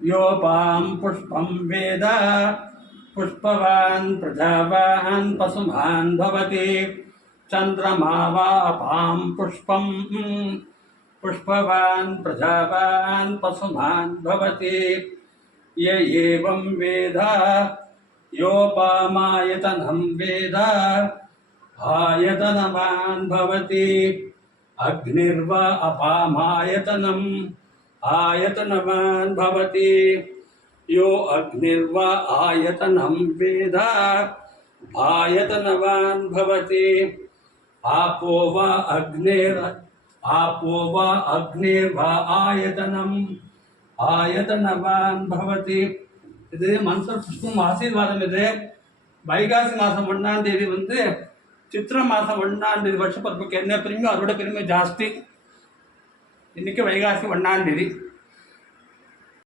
योपां पुष्पं वेद पुष्पवान् प्रजावान् पशुमान् भवति चन्द्रमा वापां पुष्पं पुष्पवान् प्रजावान् पशुमान् भवति य एवं वेद योपामायतनं वेद आयतनवान् भवति अग्निर्वा अपामायतनम् आयतनवान् भवति यो अग्निर्वा आयतनं वेद आयतनवान् भवति आपो वा अग्निर्वा आयतनम् आयतनवान् भवति இது மன்சூர் புஷ்பம் ஆசீர்வாதம். இது வைகாசி மாதம் 1ஆம் தேதி சித்திர மாதம் 1ஆம் தேதி வருஷ பருப்புக்கு என்ன பெருமையோ அதோட பெருமை ஜாஸ்தி. இன்னைக்கு வைகாசி 1ஆம் தேதி.